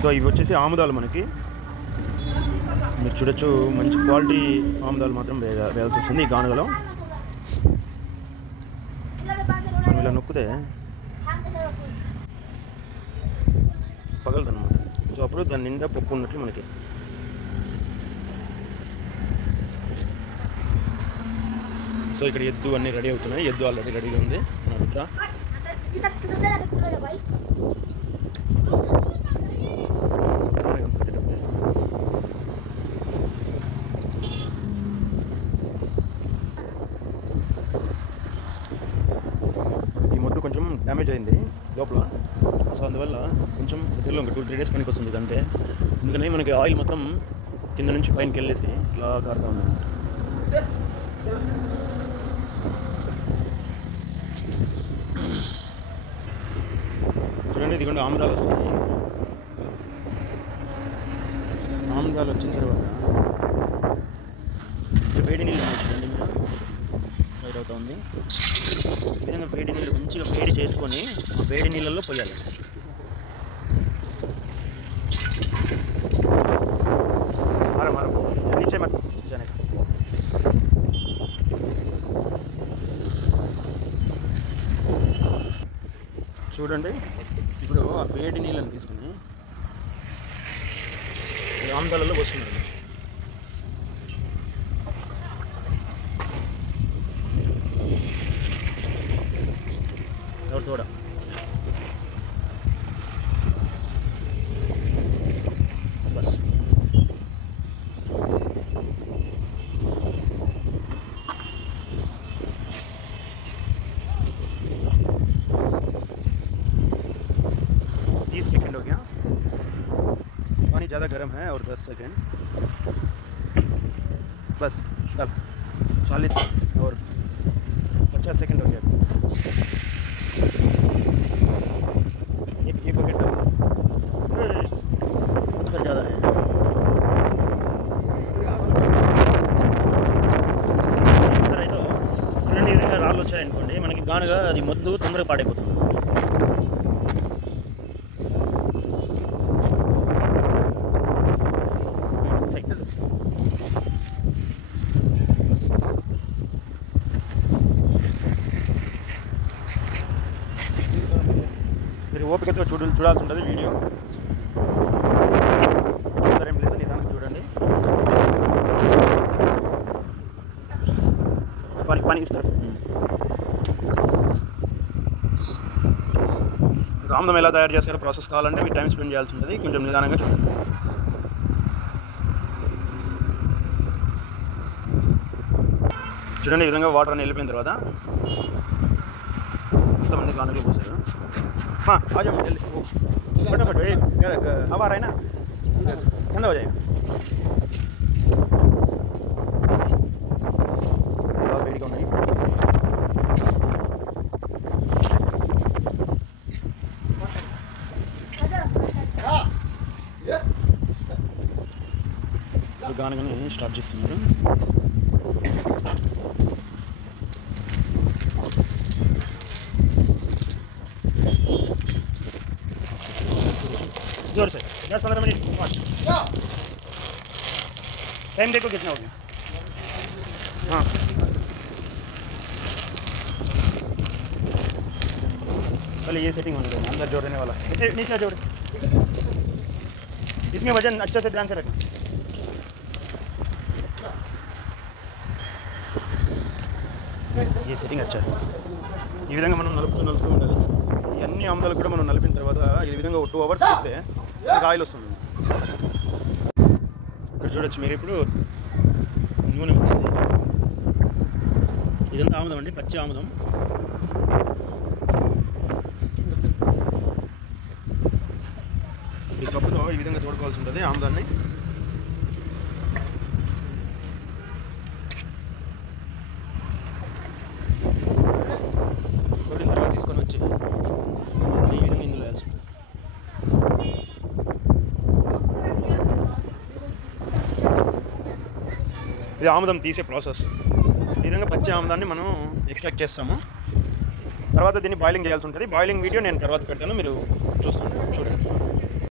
So ఇవి వచ్చేసి ఆముదాలు మనకి మీరు చూడొచ్చు, మంచి క్వాలిటీ ఆముదాలు మాత్రం వేయాల్సి వస్తుంది ఈ గానుగలో. మనం ఇలా నొక్కితే పగలదన్నమాట. సో అప్పుడు దాని నిండా పప్పు ఉన్నట్లు మనకి. సో ఇక్కడ ఎద్దు అన్నీ రెడీ అవుతున్నాయి. ఎద్దు ఆల్రెడీ రెడీగా ఉంది మన దగ్గర. ఈ మొద్దు కొంచెం డ్యామేజ్ అయింది లోపల. సో అందువల్ల కొంచెం దగ్గరలో ఇంకా 2-3 డేస్ పనికి వస్తుంది అంతే. ఎందుకని మనకి ఆయిల్ మొత్తం కింద నుంచి పైనకి వెళ్ళేసి ఇలా కారుతా ఉంది. చూడండి, ఇదిగోండి ఆముదాలు వస్తాయి. ఆముదాలు వచ్చిన తర్వాత వేడి నీళ్ళు చూడండి, మీరు బయట అవుతా ఉంది. ఈ విధంగా వేడి నీళ్ళు మంచిగా వేడి చేసుకొని ఆ వేడి నీళ్ళల్లో పోయాలి. చూడండి, ఇప్పుడు ఆ వేడి నీళ్ళని తీసుకుని ఆముదాలలో పోసుకుంటాం. थोड़ा बस सेकंड हो गया. पानी ज़्यादा गर्म है और 10 सेकंड बस. तब 40 और 50 सेकंड हो गया. एक बकेट उतना ज़्यादा है. చూడండి, ఈ విధంగా రాళ్ళు వచ్చాయనుకోండి మనకి గానుగా అది మొద్దు తొందరగా పాడైపోతుంది. మీరు ఓపికతో చూడాల్సి ఉంటుంది వీడియో. ఏం లేదు, నిదానం చూడండి. పని ఇస్తారు. ఆముదం ఎలా తయారు చేస్తారో ప్రాసెస్ కావాలంటే మీరు టైం స్పెండ్ చేయాల్సి ఉంటుంది. కొంచెం నిదానంగా చూడండి. చూడండి, ఈ విధంగా వాటర్ అని వెళ్ళిపోయిన తర్వాత కొంతమంది గానుగలు పోసారు. आ जाओ जल्दी, फटाफट हवा रहा है ना, ठंडा हो जाएगा. वेड़ी कौन नहीं గానుగని స్టార్ట్ చేస్తున్నారు. जोर से 10-15 मिनट टाइम देखो कितना हो गया. हाँ, पहले ये सेटिंग होने दो. अंदर जोड़ने वाला नीचे जोड़. इसमें वजन अच्छा से ध्यान से रखना. ये सेटिंग अच्छा है. ఈ విధంగా మనం నలుపుతూ ఉండాలి. ఈ అన్ని ఆముదాలు కూడా మనం నలిపిన తర్వాత ఈ విధంగా 2 అవర్స్ పెడితే ఆయిల్ వస్తుంది. ఇక్కడ చూడొచ్చు మీరు, ఇప్పుడు నూనె వచ్చింది. ఇదంతా ఆముదం అండి, పచ్చి ఆముదం. ఈ కప్పుతో ఈ విధంగా తోడుకోవాల్సి ఉంటుంది ఆముదాన్ని. తోడిన తర్వాత తీసుకొని వచ్చి ఈ విధంగా ఇందులో వేయాల్సి ఉంటుంది. ఇది ఆముదం తీసే ప్రాసెస్. ఈ విధంగా పచ్చి ఆముదాన్ని మనం ఎక్స్ట్రాక్ట్ చేస్తాము. తర్వాత దీన్ని బాయిలింగ్ చేయాల్సి ఉంటుంది. బాయిలింగ్ వీడియో నేను తర్వాత పెడతాను, మీరు చూడండి.